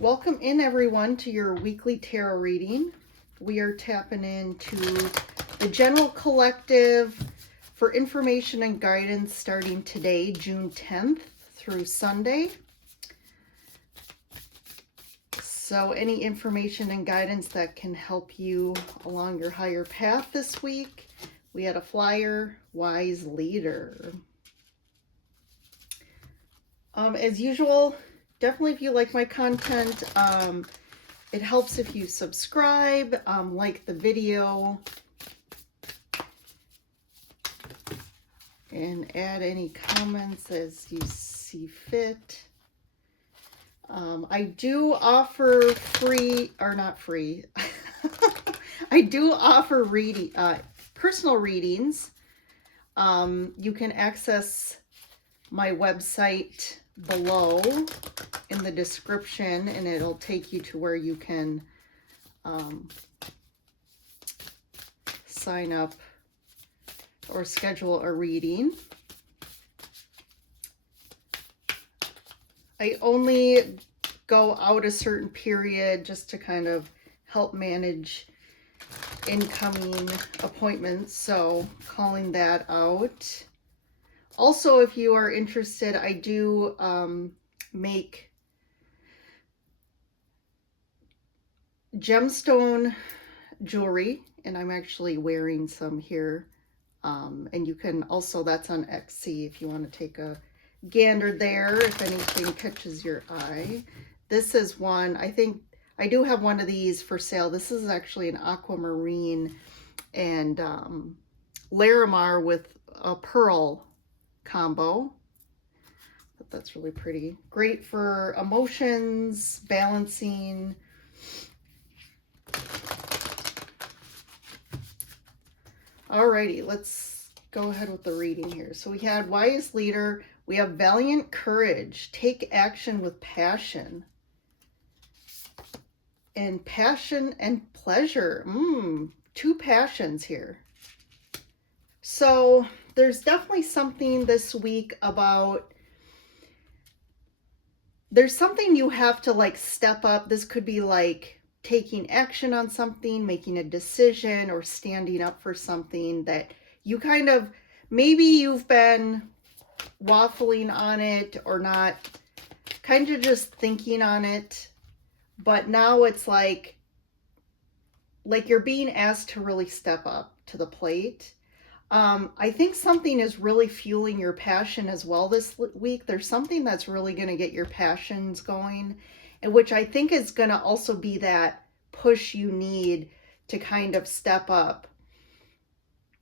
Welcome in everyone to your weekly tarot reading. We are tapping into the general collective for information and guidance starting today, June 10th through Sunday. So any information and guidance that can help you along your higher path this week. We had a flyer, Wise Leader. As usual, definitely if you like my content, it helps if you subscribe, like the video, and add any comments as you see fit. I do offer free, or not free, I do offer personal readings. You can access my website below in the description, and it'll take you to where you can sign up or schedule a reading. I only go out a certain period just to kind of help manage incoming appointments, so calling that out. Also, if you are interested, I do make gemstone jewelry, and I'm actually wearing some here. And you can also, that's on Etsy if you want to take a gander there if anything catches your eye. This is one, I think I do have one of these for sale. This is actually an aquamarine and Larimar with a pearl combo. But that's really pretty. Great for emotions, balancing. Alrighty, let's go ahead with the reading here. So we had Wise Leader. We have Valiant Courage. Take action with passion. And passion and pleasure. Two passions here. So there's definitely something this week about, there's something you have to like step up. This could be like taking action on something, making a decision, or standing up for something that you kind of, maybe you've been waffling on it or not, kind of just thinking on it, but now it's like you're being asked to really step up to the plate. I think something is really fueling your passion as well this week. There's something that's really going to get your passions going, and which I think is going to also be that push you need to kind of step up.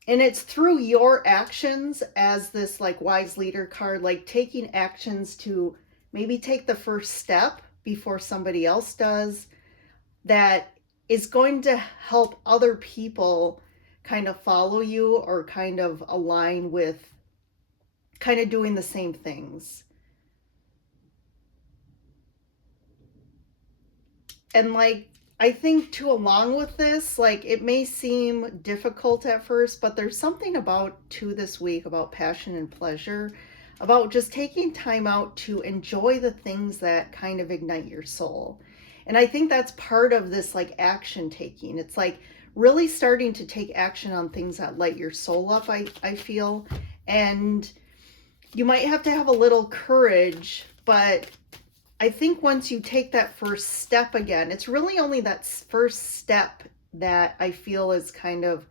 And it's through your actions as this like Wise Leader card, like taking actions to maybe take the first step before somebody else does, that is going to help other people kind of follow you or kind of align with kind of doing the same things. And like, I think too, along with this, like it may seem difficult at first, but there's something about too this week about passion and pleasure, about just taking time out to enjoy the things that kind of ignite your soul. And I think that's part of this like action taking. It's like really starting to take action on things that light your soul up, I feel. And you might have to have a little courage, but I think once you take that first step again, it's really only that first step that I feel is kind of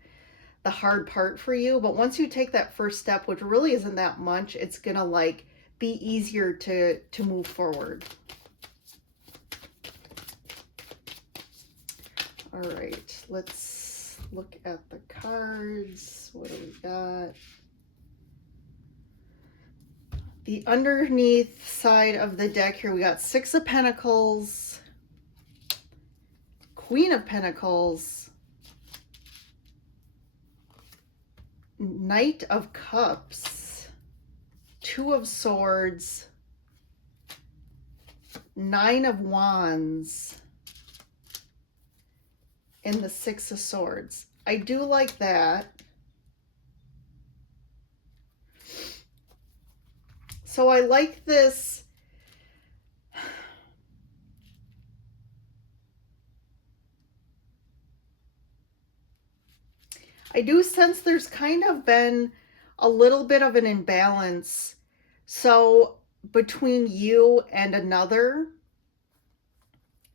the hard part for you. But once you take that first step, which really isn't that much, it's gonna like be easier to move forward. All right, let's look at the cards. What do we got? The underneath side of the deck here, we got Six of Pentacles, Queen of Pentacles, Knight of Cups, Two of Swords, Nine of Wands, and the Six of Swords. I do like that. So I like this I do sense there's kind of been a little bit of an imbalance. So between you and another,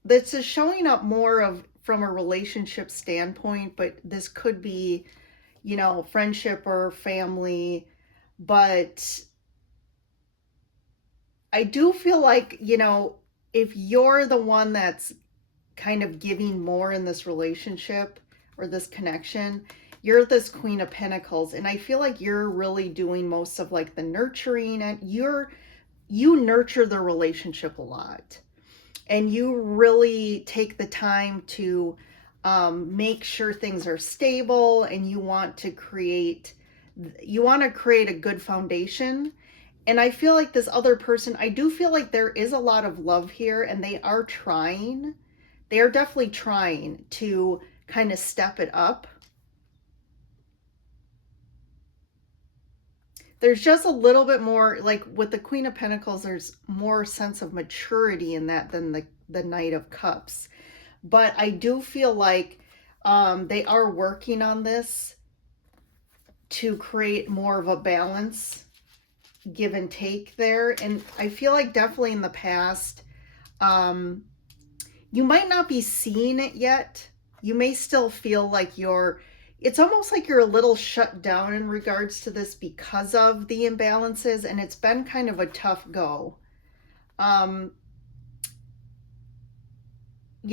this is showing up more of from a relationship standpoint, but this could be, you know, friendship or family. But I do feel like, you know, if you're the one that's kind of giving more in this relationship or this connection, you're this Queen of Pentacles, and I feel like you're really doing most of like the nurturing, and you nurture the relationship a lot, and you really take the time to make sure things are stable, and you want to create a good foundation. And I feel like this other person, I do feel like there is a lot of love here, and they are trying. They are definitely trying to kind of step it up. There's just a little bit more, like with the Queen of Pentacles, there's more sense of maturity in that than the Knight of Cups. But I do feel like they are working on this to create more of a balance, give and take there. And I feel like definitely in the past, you might not be seeing it yet. You may still feel like it's almost like you're a little shut down in regards to this because of the imbalances, and it's been kind of a tough go. You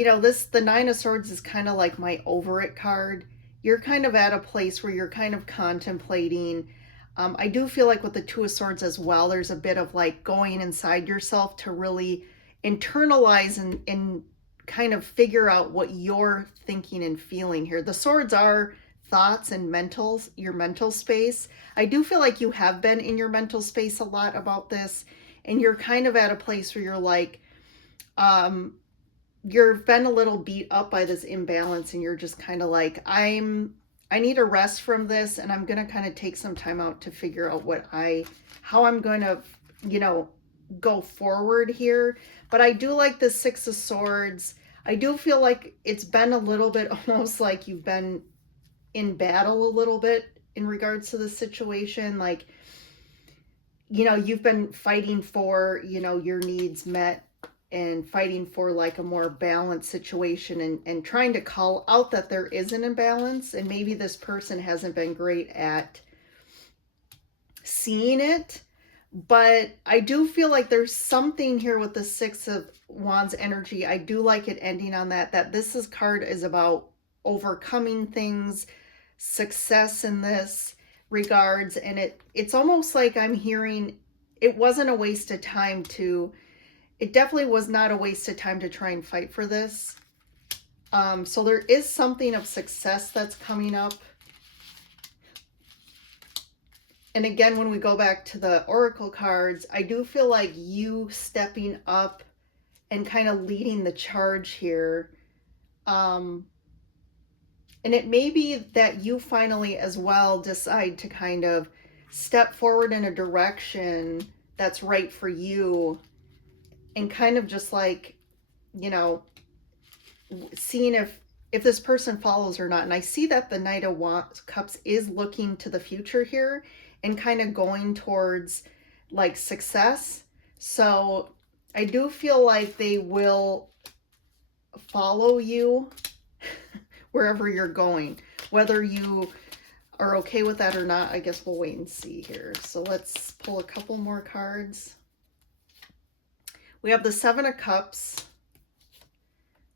know, the Nine of Swords is kind of like my over it card. You're kind of at a place where you're kind of contemplating. I do feel like with the Two of Swords as well, there's a bit of like going inside yourself to really internalize and kind of figure out what you're thinking and feeling here. The swords are thoughts and your mental space. I do feel like you have been in your mental space a lot about this, and you're kind of at a place where you're like, you've been a little beat up by this imbalance, and you're just kind of like, I need a rest from this, and I'm going to kind of take some time out to figure out how I'm going to, you know, go forward here. But I do like the Six of Swords. I do feel like it's been a little bit almost like you've been in battle a little bit in regards to the situation. Like, you know, you've been fighting for, you know, your needs met, and fighting for like a more balanced situation, and trying to call out that there is an imbalance, and maybe this person hasn't been great at seeing it. But I do feel like there's something here with the Six of Wands energy. I do like it ending on that this card is about overcoming things, success in this regards, and it's almost like I'm hearing it wasn't a waste of time it definitely was not a waste of time to try and fight for this. So there is something of success that's coming up. And again, when we go back to the Oracle cards, I do feel like you stepping up and kind of leading the charge here. And it may be that you finally as well decide to kind of step forward in a direction that's right for you, and kind of just like, you know, seeing if this person follows or not. And I see that the Knight of Cups is looking to the future here and kind of going towards like success. So I do feel like they will follow you wherever you're going. Whether you are okay with that or not, I guess we'll wait and see here. So let's pull a couple more cards. We have the Seven of Cups,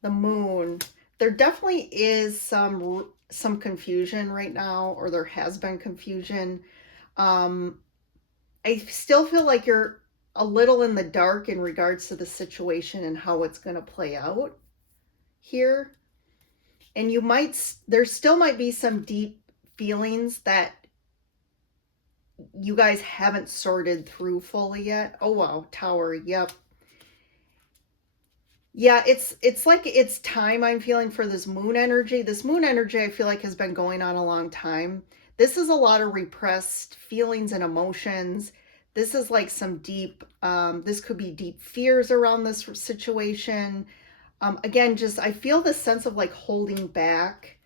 the Moon. There definitely is some confusion right now, or there has been confusion. I still feel like you're a little in the dark in regards to the situation and how it's going to play out here. And there still might be some deep feelings that you guys haven't sorted through fully yet. Oh, wow. Tower. Yep. Yeah, it's like it's time, I'm feeling, for this moon energy. This moon energy I feel like has been going on a long time. This is a lot of repressed feelings and emotions. This is like some deep, this could be deep fears around this situation. Again, just I feel this sense of like holding back.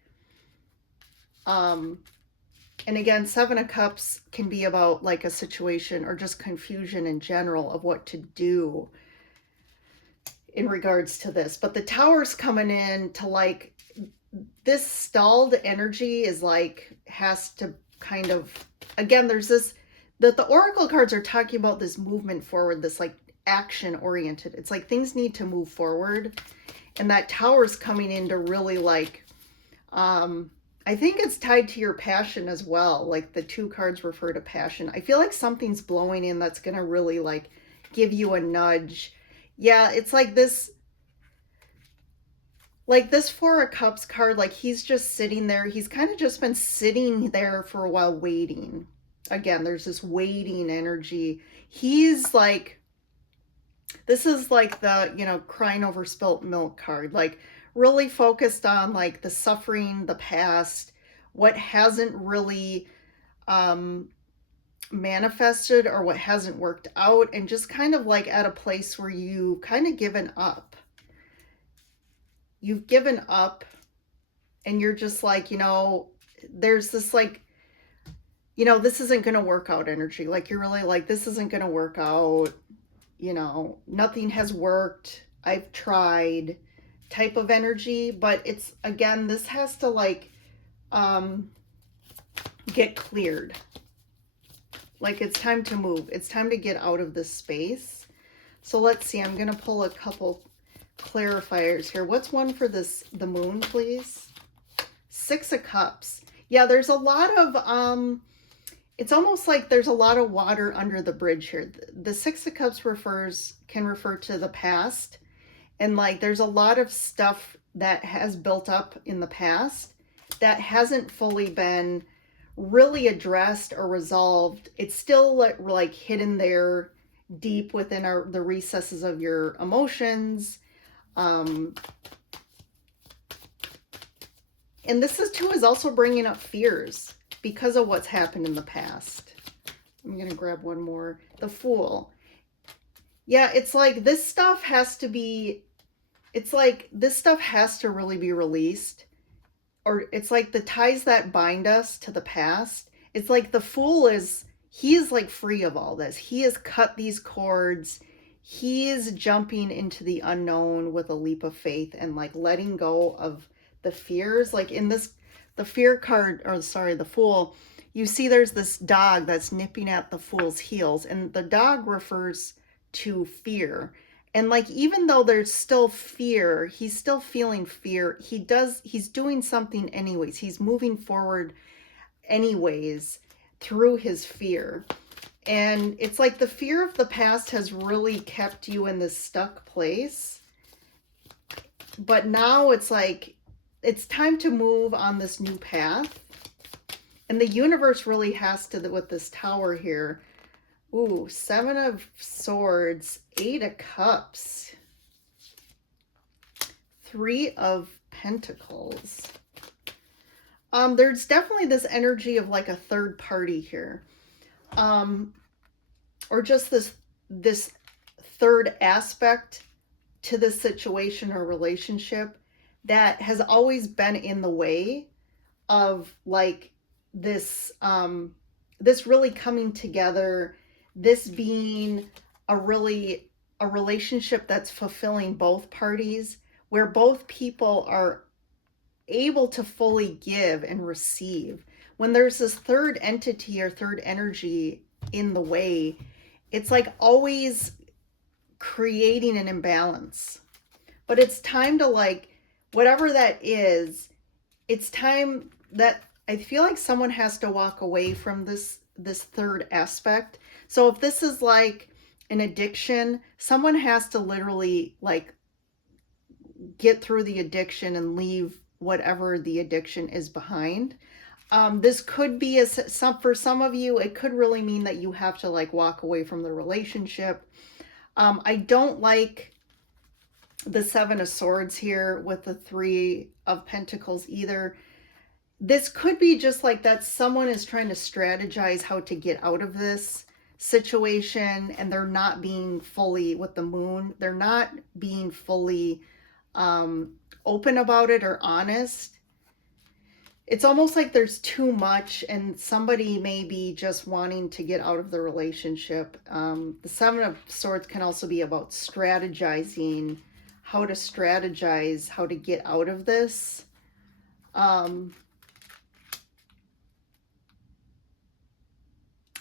And again, Seven of Cups can be about like a situation or just confusion in general of what to do in regards to this. But the Tower's coming in to like, this stalled energy is like, has to kind of, again, there's this, that the Oracle cards are talking about this movement forward, this like action oriented. It's like things need to move forward. And that Tower's coming in to really like, I think it's tied to your passion as well. Like the 2 cards refer to passion. I feel like something's blowing in that's going to really like give you a nudge. Yeah, it's like this 4 of Cups card, like he's just sitting there. He's kind of just been sitting there for a while waiting. Again, there's this waiting energy. He's like, this is like the, you know, crying over spilt milk card, like really focused on like the suffering, the past, what hasn't really manifested or what hasn't worked out, and just kind of like at a place where you kind of given up. You've given up and you're just like, you know, there's this like, you know, this isn't going to work out energy. Like you're really like, this isn't going to work out. You know, nothing has worked. I've tried type of energy. But it's, again, this has to like get cleared. Like it's time to move. It's time to get out of this space. So let's see. I'm going to pull a couple clarifiers here. What's one for this, the moon, please? 6 of Cups. Yeah, there's a lot of it's almost like there's a lot of water under the bridge here. The 6 of Cups can refer to the past, and like there's a lot of stuff that has built up in the past that hasn't fully been really addressed or resolved. It's still like hidden there deep within the recesses of your emotions. And this is also bringing up fears because of what's happened in the past. I'm going to grab one more. The Fool. Yeah, it's like this stuff has to be, it's like this stuff has to really be released. Or it's like the ties that bind us to the past. It's like the Fool he is like free of all this. He has cut these cords. He is jumping into the unknown with a leap of faith and like letting go of the fears. Like in this, the Fear card, or sorry, the Fool, you see there's this dog that's nipping at the Fool's heels, and the dog refers to fear. And like, even though there's still fear, he's still feeling fear. He's doing something anyways. He's moving forward anyways through his fear. And it's like the fear of the past has really kept you in this stuck place. But now it's like, it's time to move on this new path. And the universe really has to, with this Tower here. Ooh, 7 of Swords, 8 of Cups, 3 of Pentacles. There's definitely this energy of like a third party here. Or just this third aspect to this situation or relationship that has always been in the way of like this, this really coming together, this being a relationship that's fulfilling both parties, where both people are able to fully give and receive. When there's this third entity or third energy in the way, it's like always creating an imbalance. But it's time to like, whatever that is, it's time that I feel like someone has to walk away from this third aspect. So if this is like an addiction, someone has to literally like get through the addiction and leave whatever the addiction is behind. This could be for some of you, it could really mean that you have to like walk away from the relationship. I don't like the 7 of Swords here with the 3 of Pentacles either. This could be just like that someone is trying to strategize how to get out of this situation, and they're not being fully, with the Moon, they're not being fully open about it or honest. it's almost like there's too much and somebody may be just wanting to get out of the relationship. The Seven of Swords can also be about strategizing, how to strategize, how to get out of this.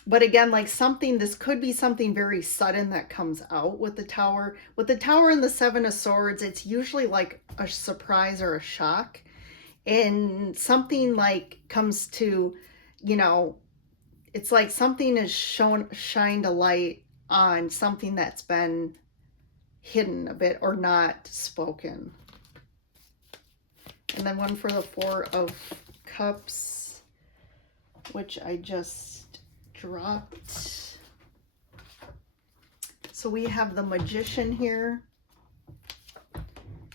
But again, like something, this could be something very sudden that comes out with the Tower. With the Tower and the Seven of Swords, it's usually like a surprise or a shock. And something like comes to, you know, it's like something is shined a light on something that's been hidden a bit or not spoken. And then one for the Four of Cups, which I just dropped. So we have the Magician here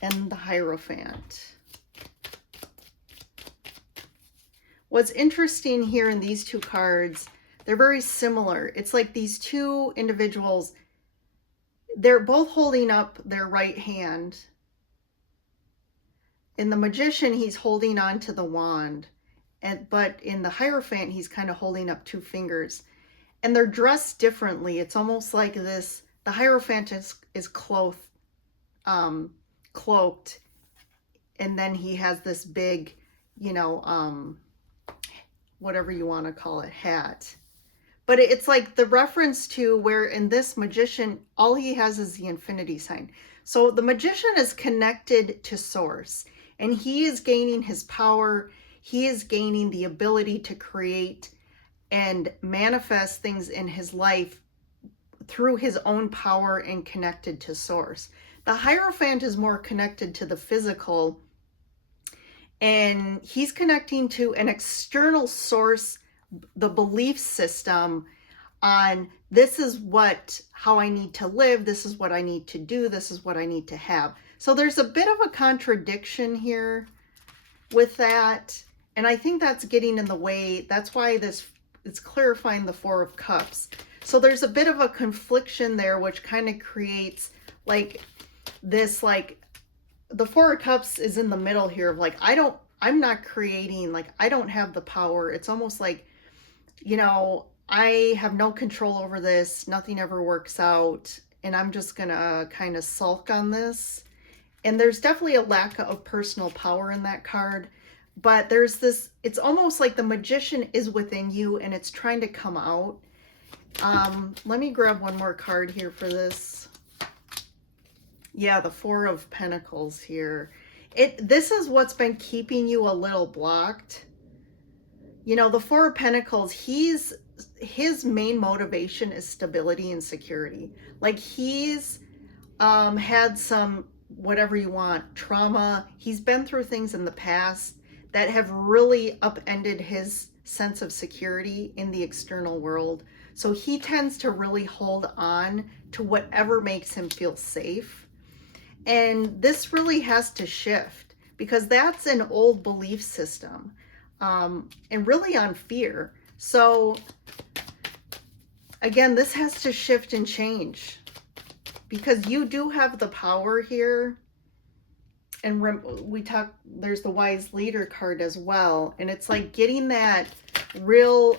and the Hierophant. What's interesting here in these two cards, they're very similar. It's like these two individuals, they're both holding up their right hand. In the Magician, he's holding on to the wand. But in the Hierophant, he's kind of holding up two fingers. And they're dressed differently. It's almost like this, the Hierophant is cloaked. And then he has this big, you know, whatever you want to call it, hat. But it's like the reference to where in this Magician, all he has is the infinity sign. So the Magician is connected to Source, and he is gaining his power. He is gaining the ability to create and manifest things in his life through his own power and connected to Source. The Hierophant is more connected to the physical, and he's connecting to an external source, the belief system on this is how I need to live, this is what I need to do, this is what I need to have. So there's a bit of a contradiction here with that, and I think that's getting in the way. That's why it's clarifying the Four of Cups. So there's a bit of a confliction there, which kind of creates like this, like the Four of Cups is in the middle here of like, I'm not creating, like, I don't have the power. It's almost like, you know, I have no control over this. Nothing ever works out. And I'm just going to kind of sulk on this. And there's definitely a lack of personal power in that card. But there's this, it's almost like the Magician is within you and it's trying to come out. Let me grab one more card here for this. Yeah, the Four of Pentacles here. This is what's been keeping you a little blocked. You know, the Four of Pentacles, his main motivation is stability and security. Like he's had some, whatever you want, trauma. He's been through things in the past that have really upended his sense of security in the external world. So he tends to really hold on to whatever makes him feel safe. And this really has to shift because that's an old belief system and really on fear. So again, this has to shift and change because you do have the power here. And there's the Wise Leader card as well. And it's like getting that real,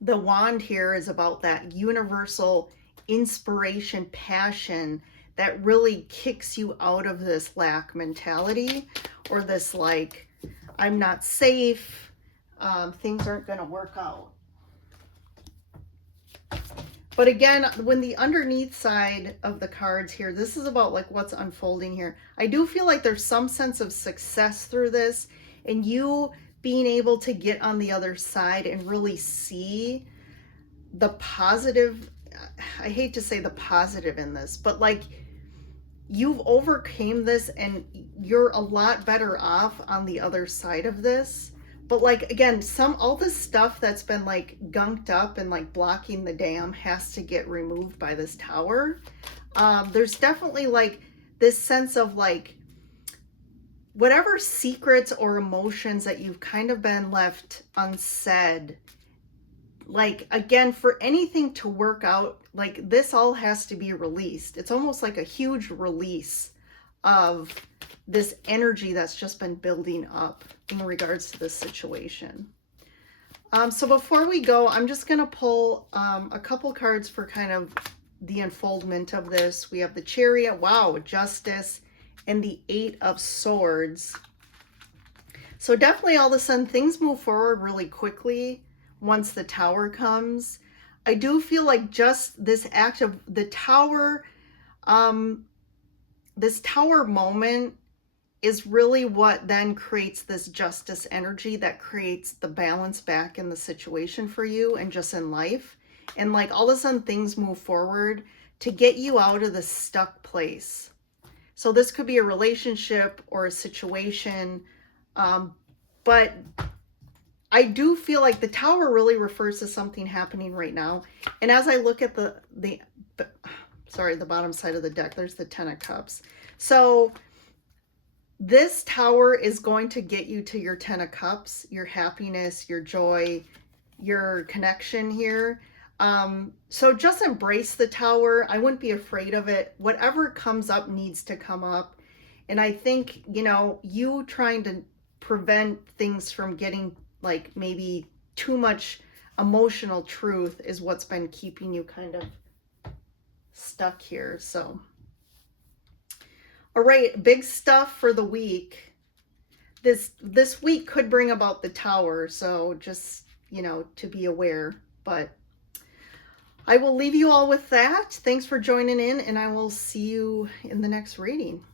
the wand here is about that universal inspiration, passion that really kicks you out of this lack mentality or this like, I'm not safe, things aren't going to work out. But again, when the underneath side of the cards here, this is about like what's unfolding here. I do feel like there's some sense of success through this and you being able to get on the other side and really see the positive. I hate to say the positive in this, but like you've overcame this and you're a lot better off on the other side of this. But like, again, all this stuff that's been like gunked up and like blocking the dam has to get removed by this Tower. There's definitely like this sense of like whatever secrets or emotions that you've kind of been left unsaid. Like, again, for anything to work out, like this all has to be released. It's almost like a huge release of this energy that's just been building up in regards to this situation. So before we go, I'm just going to pull a couple cards for kind of the unfoldment of this. We have the Chariot, wow, Justice, and the Eight of Swords. So definitely all of a sudden things move forward really quickly once the Tower comes. I do feel like just this act of the Tower, this Tower moment is really what then creates this justice energy that creates the balance back in the situation for you and just in life. And like all of a sudden things move forward to get you out of the stuck place. So this could be a relationship or a situation, but I do feel like the Tower really refers to something happening right now. And as I look at the bottom side of the deck, there's the Ten of Cups. So this Tower is going to get you to your Ten of Cups, your happiness, your joy, your connection here. So just embrace the Tower. I wouldn't be afraid of it. Whatever comes up needs to come up. And I think, you know, you trying to prevent things from getting like maybe too much emotional truth is what's been keeping you kind of stuck here. So, all right, big stuff for the week. This week could bring about the Tower, so just, you know, to be aware. But I will leave you all with that. Thanks for joining in, and I will see you in the next reading.